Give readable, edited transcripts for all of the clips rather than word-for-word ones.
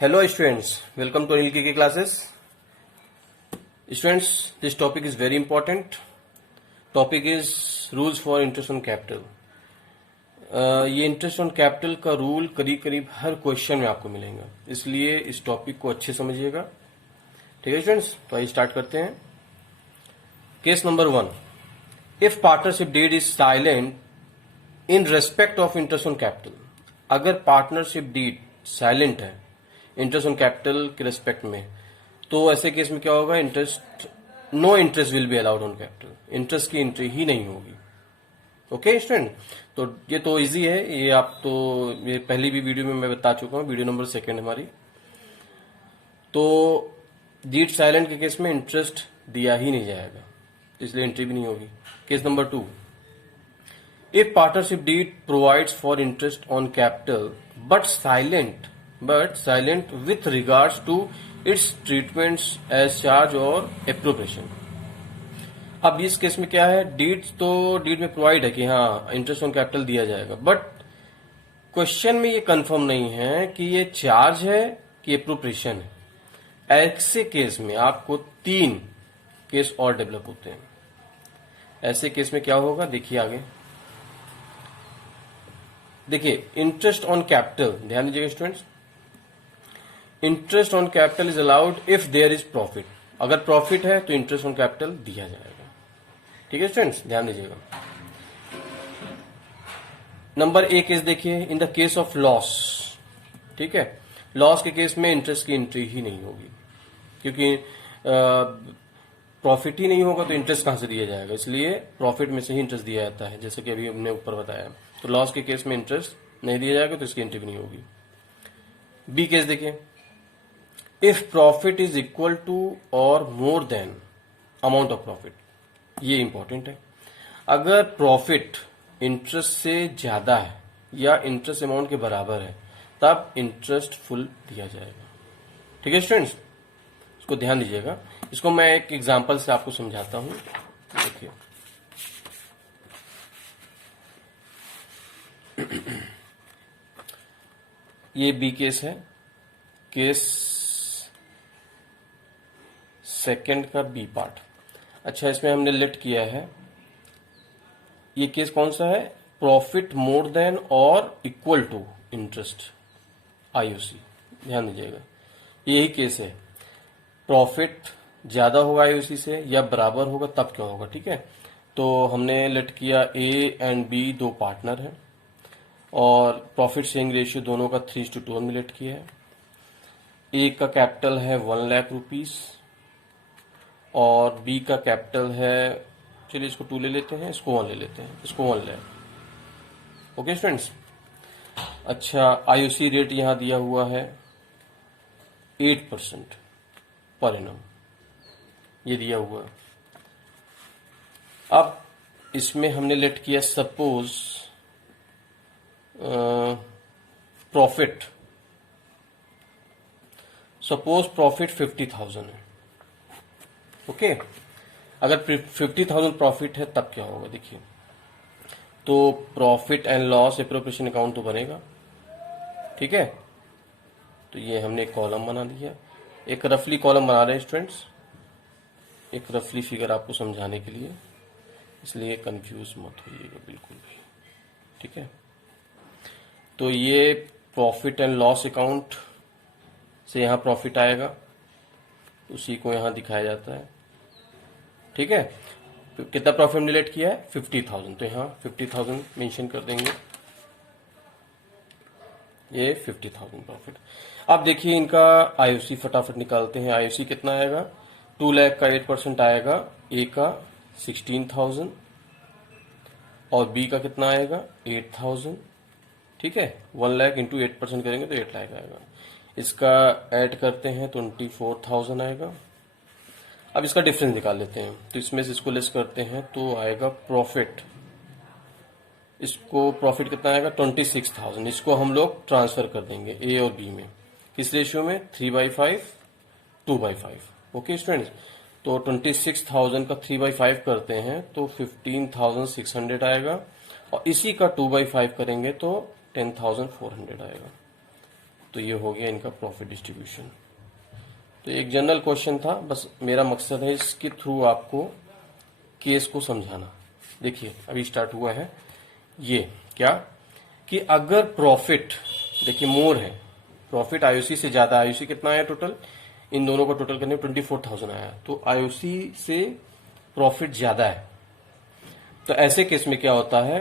Hello students, welcome to Anil KK classes. Students, this topic is very important. Topic is rules for interest on capital. ये interest on capital का rule करीब करीब हर question में आपको मिलेगा, इसलिए इस टॉपिक को अच्छे समझिएगा। ठीक है स्टूडेंट्स, तो आइए स्टार्ट करते हैं। Case number 1, if partnership deed is silent in respect of interest on capital. अगर पार्टनरशिप डीड साइलेंट है इंटरेस्ट ऑन कैपिटल के रेस्पेक्ट में, तो ऐसे केस में क्या होगा, no interest will be allowed on capital, interest की एंट्री ही नहीं होगी। ओके स्टूडेंट, तो ये तो इजी है, ये आप तो ये पहली भी वीडियो में मैं बता चुका हूं, वीडियो नंबर 2 हमारी। तो डीड साइलेंट के केस में इंटरेस्ट दिया ही नहीं जाएगा, इसलिए एंट्री भी नहीं होगी। Case number 2, if partnership deed provides for interest on capital but silent with regards to its treatments as charge और एप्रोप्रिएशन। अब इस केस में क्या है, डीड में प्रोवाइड है कि हाँ इंटरेस्ट ऑन कैपिटल दिया जाएगा, बट क्वेश्चन में ये कंफर्म नहीं है कि ये चार्ज है कि एप्रोप्रिएशन है। ऐसे केस में आपको 3 केस और डेवलप होते हैं। ऐसे केस में क्या होगा, देखिए आगे। देखिए इंटरेस्ट ऑन कैपिटल, ध्यान दीजिएगा students, interest on capital is allowed if there is profit. अगर प्रॉफिट है तो इंटरेस्ट ऑन कैपिटल दिया जाएगा। ठीक है स्टूडेंट्स, ध्यान दीजिएगा। नंबर 1 केस देखिए, in the case of loss. ठीक है, लॉस के केस में इंटरेस्ट की एंट्री ही नहीं होगी, क्योंकि प्रॉफिट ही नहीं होगा तो इंटरेस्ट कहां से दिया जाएगा, इसलिए प्रॉफिट में से ही इंटरेस्ट दिया जाता है, जैसे कि अभी हमने ऊपर बताया। तो लॉस के केस में इंटरेस्ट नहीं दिया जाएगा तो इसकी एंट्री भी नहीं होगी। बी केस देखिए, if profit is equal to और more than amount of profit. ये इंपॉर्टेंट है, अगर प्रॉफिट इंटरेस्ट से ज्यादा है या इंटरेस्ट अमाउंट के बराबर है तब इंटरेस्ट फुल दिया जाएगा। ठीक है स्टूडेंट्स, इसको ध्यान दीजिएगा। इसको मैं एक एग्जांपल से आपको समझाता हूं। देखिए ये बी केस है, केस 2 का बी पार्ट। अच्छा, इसमें हमने लेट किया है, ये केस कौन सा है, प्रॉफिट मोर देन और इक्वल टू इंटरेस्ट आईओसी। ध्यान दीजिएगा, यही केस है, प्रॉफिट ज्यादा होगा आईओसी से या बराबर होगा तब क्या होगा। ठीक है, तो हमने लेट किया ए एंड बी 2 पार्टनर हैं और प्रॉफिट शेयरिंग रेशियो दोनों का 3:2 में लेट किया है। ए का कैपिटल है 1 लाख रुपीस और बी का कैपिटल है, चलिए इसको 2 ले लेते हैं, इसको 1 ले लेते हैं, इसको 1 लाख। ओके स्टूडेंट्स, अच्छा आईओसी रेट यहां दिया हुआ है 8% पर एनम, ये दिया हुआ है। अब इसमें हमने लेट किया सपोज प्रॉफिट 50,000 है। ओके, अगर 50,000 प्रॉफिट है तब क्या होगा, देखिए तो profit and loss appropriation account तो बनेगा। ठीक है, तो ये हमने एक कॉलम बना दिया, एक रफली कॉलम बना रहे हैं स्टूडेंट्स, एक रफली फिगर आपको समझाने के लिए, इसलिए कंफ्यूज मत होइएगा बिल्कुल भी। ठीक है, तो ये प्रॉफिट एंड लॉस अकाउंट से यहां प्रॉफिट आएगा, उसी को यहां दिखाया जाता है। ठीक है, तो कितना प्रॉफिट हमने लेट किया है 50,000, तो यहां 50,000 मेंशन कर देंगे, ये 50,000 प्रॉफिट। अब देखिए इनका आईओसी फटाफट निकालते हैं। आईओसी कितना आएगा, 2 लाख का 8% आएगा, ए का 16,000 और बी का कितना आएगा 8,000। ठीक है, 1 लाख इंटू 8% करेंगे तो 8 लाख आएगा। इसका ऐड करते हैं 24,000 आएगा। अब इसका डिफरेंस निकाल लेते हैं, तो इसमें से इसको लेस करते हैं तो आएगा प्रॉफिट, इसको प्रॉफिट कितना आएगा 26,000। इसको हम लोग ट्रांसफर कर देंगे ए और बी में, किस रेशियो में 3/5 2/5। ओके स्टूडेंट्स, तो 26,000 का 3/5 करते हैं तो 15,600 आएगा और इसी का 2/5 करेंगे तो 10,400 आएगा। तो ये हो गया इनका प्रॉफिट डिस्ट्रीब्यूशन। तो एक जनरल क्वेश्चन था, बस मेरा मकसद है इसके थ्रू आपको केस को समझाना। देखिए अभी स्टार्ट हुआ है ये क्या कि अगर प्रॉफिट देखिए मोर है, प्रॉफिट आईओसी से ज्यादा, आईओसी कितना आया टोटल, इन दोनों का टोटल करने 24,000 आया, तो आईओसी से प्रॉफिट ज्यादा है। तो ऐसे केस में क्या होता है,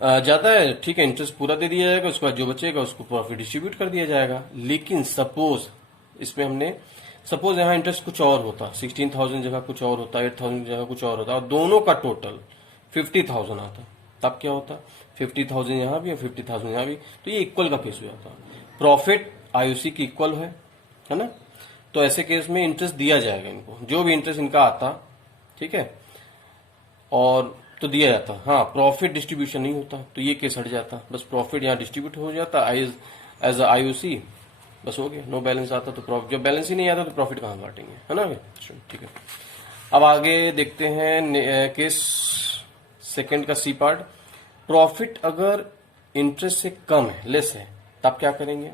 ज्यादा है ठीक है, इंटरेस्ट पूरा दे दिया जाएगा, उसके बाद जो बचेगा उसको प्रॉफिट डिस्ट्रीब्यूट कर दिया जाएगा। लेकिन सपोज इसमें हमने सपोज यहाँ इंटरेस्ट कुछ और होता, 16,000 जगह कुछ और होता, 8,000 जगह कुछ और होता, और दोनों का टोटल 50,000 आता, तब क्या होता, 50,000 यहाँ भी और 50,000 यहाँ भी, तो ये इक्वल का केस हो जाता। प्रॉफिट आईओसी की इक्वल है ना, तो ऐसे केस में इंटरेस्ट दिया जाएगा इनको, जो भी इंटरेस्ट इनका आता, ठीक है, और तो दिया जाता। हाँ, प्रॉफिट डिस्ट्रीब्यूशन नहीं होता, तो ये केस हट जाता, बस प्रॉफिट यहाँ डिस्ट्रीब्यूट हो जाता एज आईओसी, बस हो गया। नो बैलेंस आता तो प्रॉफिट, जब बैलेंस ही नहीं आता तो प्रॉफिट कहाँ बांटेंगे, है ना भाई, ठीक है। अब आगे देखते हैं केस सेकंड का सी पार्ट। प्रॉफिट अगर इंटरेस्ट से कम है, लेस है, तब क्या करेंगे।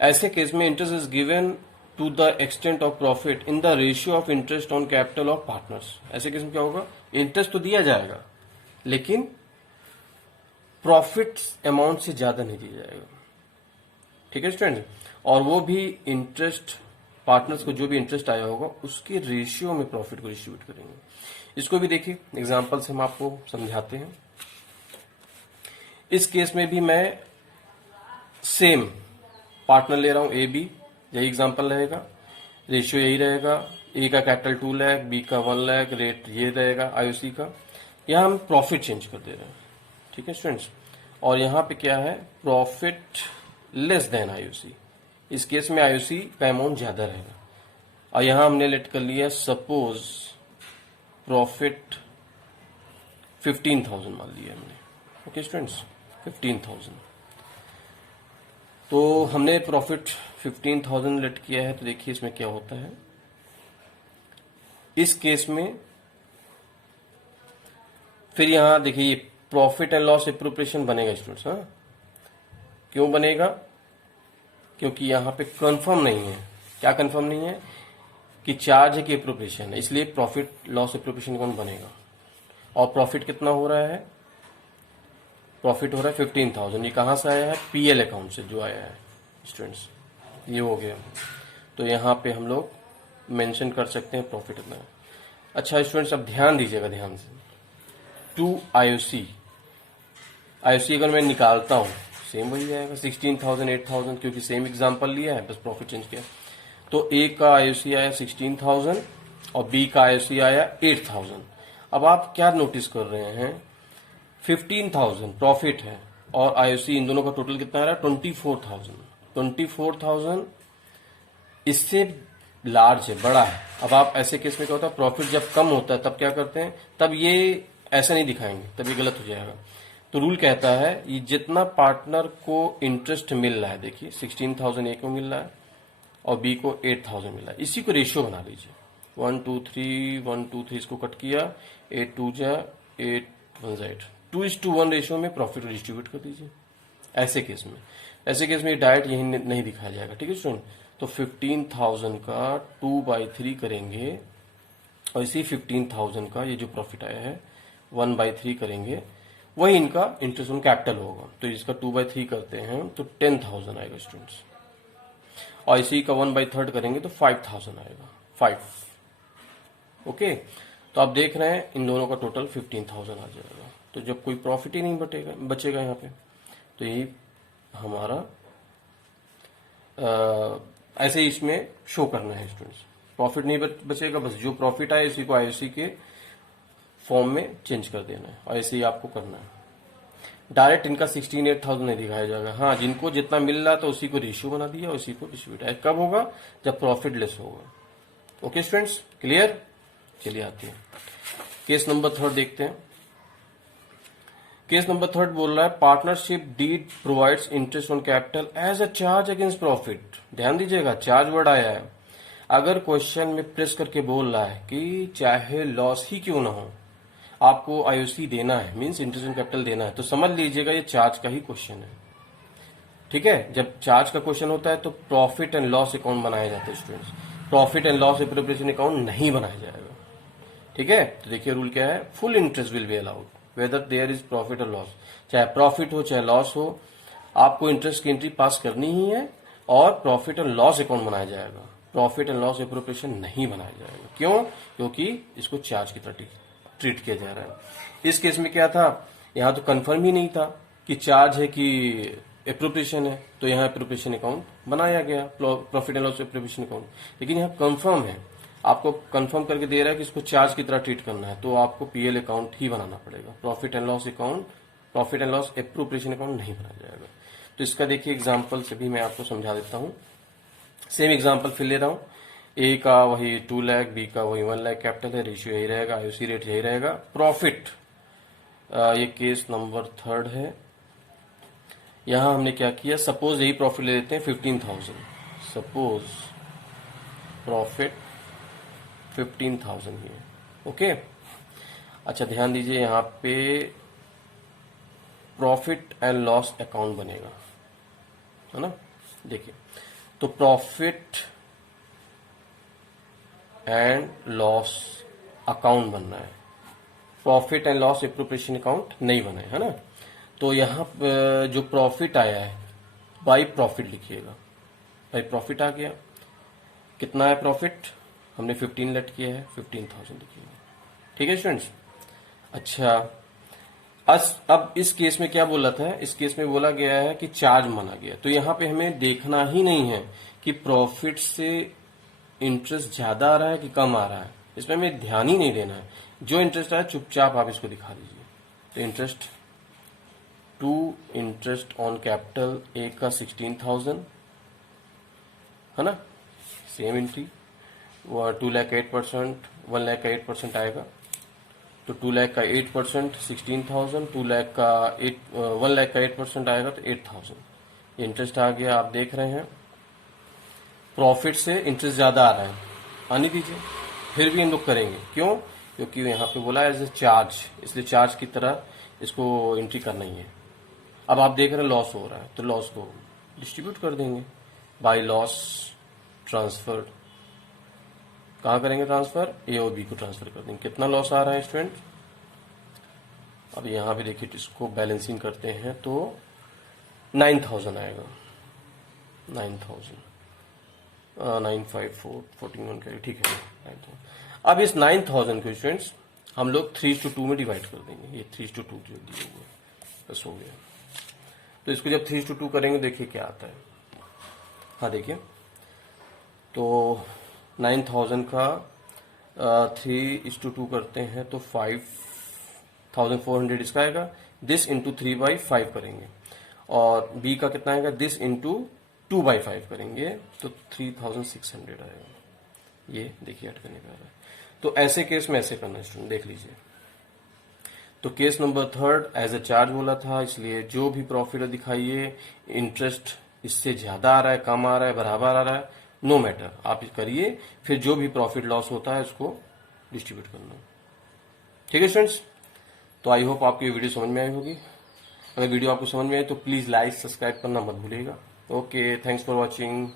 ऐसे केस में interest is given to the extent of profit in the ratio of interest on capital of partners. ऐसे केस में क्या होगा, इंटरेस्ट तो दिया जाएगा लेकिन प्रॉफिट अमाउंट से ज्यादा नहीं दिया जाएगा, ठीक है स्टूडेंट, और वो भी इंटरेस्ट पार्टनर्स को जो भी इंटरेस्ट आया होगा उसके रेशियो में प्रॉफिट को डिस्ट्रीब्यूट करेंगे। इसको भी देखिए एग्जांपल से हम आपको समझाते हैं। इस केस में भी मैं सेम पार्टनर ले रहा हूं, ए बी, यही एग्जांपल रहेगा, रेशियो यही रहेगा, ए का कैपिटल 2 लाख, बी का 1 लाख, रेट ये रहेगा आईओसी का। यहां हम प्रॉफिट चेंज कर दे रहे हैं, ठीक है स्टूडेंट्स, और यहां पे क्या है, प्रॉफिट लेस देन आईओसी। इस केस में आईओसी का अमाउंट ज्यादा रहेगा, और यहां हमने लेट कर लिया सपोज प्रॉफिट 15,000 मान लिया हमने, ओके स्टूडेंट्स, 15,000। तो हमने प्रॉफिट 15,000 लेट किया है, तो देखिए इसमें क्या होता है। इस केस में फिर यहां देखिए ये प्रॉफिट एंड लॉस एप्रोप्रिएशन बनेगा स्टूडेंट्स। हाँ, क्यों बनेगा, क्योंकि यहां पे कंफर्म नहीं है। क्या कंफर्म नहीं है कि चार्ज है कि एप्रोप्रिएशन है, इसलिए प्रॉफिट लॉस एप्रोप्रिएशन कौन बनेगा। और प्रॉफिट कितना हो रहा है, प्रॉफिट हो रहा है 15,000। ये कहां से आया है, पीएल अकाउंट से जो आया है स्टूडेंट्स, ये हो गया। तो यहां पे हम लोग मेंशन कर सकते हैं प्रॉफिट कितना है। अच्छा स्टूडेंट्स, अब ध्यान दीजिएगा ध्यान से, टू आईओसी, आईओसी अगर मैं निकालता हूं सेम वही आएगा 16,000 8,000, क्योंकि सेम एग्जांपल लिया है, बस प्रॉफिट चेंज किया। तो ए का आईओसी आया 16,000 और बी का आईओसी आया 8,000। अब आप क्या नोटिस कर रहे हैं, 15,000 प्रॉफिट है और आईओसी इन दोनों का टोटल कितना आ रहा है, 24,000। 24,000 इससे लार्ज है, बड़ा है। अब आप ऐसे केस में क्या होता है, प्रॉफिट जब कम होता है तब क्या करते हैं, तब ये ऐसा नहीं दिखाएंगे, तब ये गलत हो जाएगा। तो रूल कहता है ये जितना पार्टनर को इंटरेस्ट मिल रहा है, देखिए 16,000 ए को मिल रहा है और बी को 8,000 मिल रहा है, इसी को रेशियो बना लीजिए। 1 2 3 1 2 3 इसको कट किया, 8 2 जा 8 1 जा 8, 2:1 रेशियो में प्रॉफिट को डिस्ट्रीब्यूट कर दीजिए। ऐसे केस में डायरेक्ट यही नहीं दिखाया जाएगा, ठीक है स्टूडेंट। तो 15,000 का 2/3 करेंगे और इसी 15,000 का ये जो प्रॉफिट आया है 1/3 करेंगे, वही इनका इंटरेस्ट ऑन कैपिटल होगा। तो इसका 2/3 करते हैं तो 10,000 आएगा स्टूडेंट्स, और इसी का 1/3 करेंगे तो 5,000 आएगा, 5। ओके, तो आप देख रहे हैं इन दोनों का टोटल 15,000 आ जाएगा। तो जब कोई प्रॉफिट ही नहीं बचेगा यहाँ पे, तो यही हमारा ऐसे इसमें शो करना है स्टूडेंट्स। प्रॉफिट नहीं बचेगा, बस जो प्रॉफिट आए इसी को आईओसी के फॉर्म में चेंज कर देना है, और ऐसे ही आपको करना है। डायरेक्ट इनका 16,8,000 नहीं दिखाया जाएगा। हाँ, जिनको जितना मिल रहा था उसी को रेशियो बना दिया, उसी को डिस्ट्रीब्यूट। कब होगा, जब प्रॉफिट लेस होगा। Okay students, clear. चलिए आते हैं केस नंबर 3 देखते हैं। केस नंबर 3 बोल रहा है partnership deed provides interest on capital as a charge against profit. ध्यान दीजिएगा, चार्ज वर्ड आया है। अगर क्वेश्चन में प्रेस करके बोल रहा है कि चाहे लॉस ही क्यों ना हो आपको आईओसी देना है, मींस इंटरेस्ट ऑन कैपिटल देना है, तो समझ लीजिएगा ये चार्ज का ही क्वेश्चन है। ठीक है, जब चार्ज का क्वेश्चन होता है तो प्रॉफिट एंड लॉस अकाउंट बनाया जाता है students, profit and loss appropriation account नहीं बनाया जाएगा। ठीक है, तो देखिए रूल क्या है, full interest will be allowed whether there is profit और लॉस, चाहे प्रॉफिट हो चाहे लॉस हो, आपको इंटरेस्ट की एंट्री पास करनी ही है और प्रॉफिट एंड लॉस अकाउंट बनाया जाएगा, प्रॉफिट एंड लॉस एप्रोप्रिएशन नहीं बनाया जाएगा। क्यों? क्योंकि इसको चार्ज की तरह ट्रीट किया जा रहा है। इस केस में क्या था, यहां तो कंफर्म ही नहीं था कि चार्ज है कि एप्रोप्रिएशन है, तो यहाँ एप्रोप्रिएशन अकाउंट बनाया गया, profit and loss appropriation account. लेकिन यहाँ कंफर्म है, आपको कंफर्म करके दे रहा है कि इसको चार्ज की तरह ट्रीट करना है, तो आपको पीएल अकाउंट ही बनाना पड़ेगा, profit and loss account, profit and loss appropriation account नहीं बनाया जाएगा। तो इसका देखिए एग्जाम्पल से भी मैं आपको समझा देता हूँ। सेम एग्जाम्पल फिर ले रहा हूँ, ए का वही 2 लाख, बी का वही 1 लाख कैपिटल है, रेशियो यही रहेगा, आईओसी रेट यही रहेगा। प्रॉफिट, ये केस नंबर 3 है। यहां हमने क्या किया, सपोज यही प्रॉफिट ले लेते हैं 15,000, सपोज प्रॉफिट 15,000 ही है। ओके, अच्छा ध्यान दीजिए, यहां पे प्रॉफिट एंड लॉस अकाउंट बनेगा, है ना। देखिए, तो प्रॉफिट एंड लॉस अकाउंट बनना है, profit and loss appropriation account नहीं बना है ना। तो यहां जो प्रॉफिट आया है बाई प्रॉफिट लिखिएगा, बाई प्रॉफिट आ गया, कितना है प्रॉफिट, हमने 15 लेट किया है, 15,000 लिखिएगा। ठीक है स्टूडेंट्स। अच्छा, अब इस केस में क्या बोला था, इस केस में बोला गया है कि चार्ज माना गया, तो यहां पे हमें देखना ही नहीं है कि प्रॉफिट से इंटरेस्ट ज्यादा आ रहा है कि कम आ रहा है, इसमें हमें ध्यान ही नहीं देना है, जो इंटरेस्ट आया चुपचाप आप इसको दिखा दीजिए। तो interest to interest on capital, A का 16,000 है ना, सेम एंट्री, 2 लाख का 8%, 1 लाख का 8% आएगा, तो 2 लाख का 8% 16,000, 2 लाख का 1 लाख का 8% आएगा तो 8,000। इंटरेस्ट आ गया, आप देख रहे हैं प्रॉफिट से इंटरेस्ट ज्यादा आ रहा है, आने दीजिए, फिर भी हम लोग करेंगे। क्यों? क्योंकि यहाँ पे बोला एज ए चार्ज, इसलिए चार्ज की तरह इसको एंट्री करना ही है। अब आप देख रहे हैं लॉस हो रहा है, तो लॉस को डिस्ट्रीब्यूट कर देंगे बाय लॉस ट्रांसफर। कहाँ करेंगे ट्रांसफर, ए और बी को ट्रांसफर कर देंगे। कितना लॉस आ रहा है स्टूडेंट, अब यहाँ पे देखिए इसको बैलेंसिंग करते हैं तो 9,000 आएगा, 9,000, 954 14 का, ठीक है 9,000। अब इस 9,000 को स्टूडेंट्स हम लोग 3:2 में डिवाइड कर देंगे, ये 3:2 जो दिए हुए बस हो गया। तो इसको जब 3:2 करेंगे देखिए क्या आता है। हाँ देखिए, तो 9,000 का 3:2 करते हैं तो 5,400 इसका आएगा, दिस इंटू 3/5 करेंगे, और बी का कितना आएगा, दिस इंटू 2/5 करेंगे तो 3,600 आएगा। ये देखिए ऐड करने का है। तो ऐसे केस में ऐसे करना स्टूडेंट, देख लीजिए। तो case number 3 as a charge बोला था, इसलिए जो भी प्रॉफिट दिखाइए, इंटरेस्ट इससे ज्यादा आ रहा है, कम आ रहा है, बराबर आ रहा है, नो मैटर, आप करिए, फिर जो भी प्रॉफिट लॉस होता है उसको डिस्ट्रीब्यूट करना। ठीक है स्टूडेंट्स, तो आई होप आपको ये वीडियो समझ में आई होगी। अगर वीडियो आपको समझ में आई तो प्लीज लाइक सब्सक्राइब करना मत भूलिएगा। Okay, thanks for watching.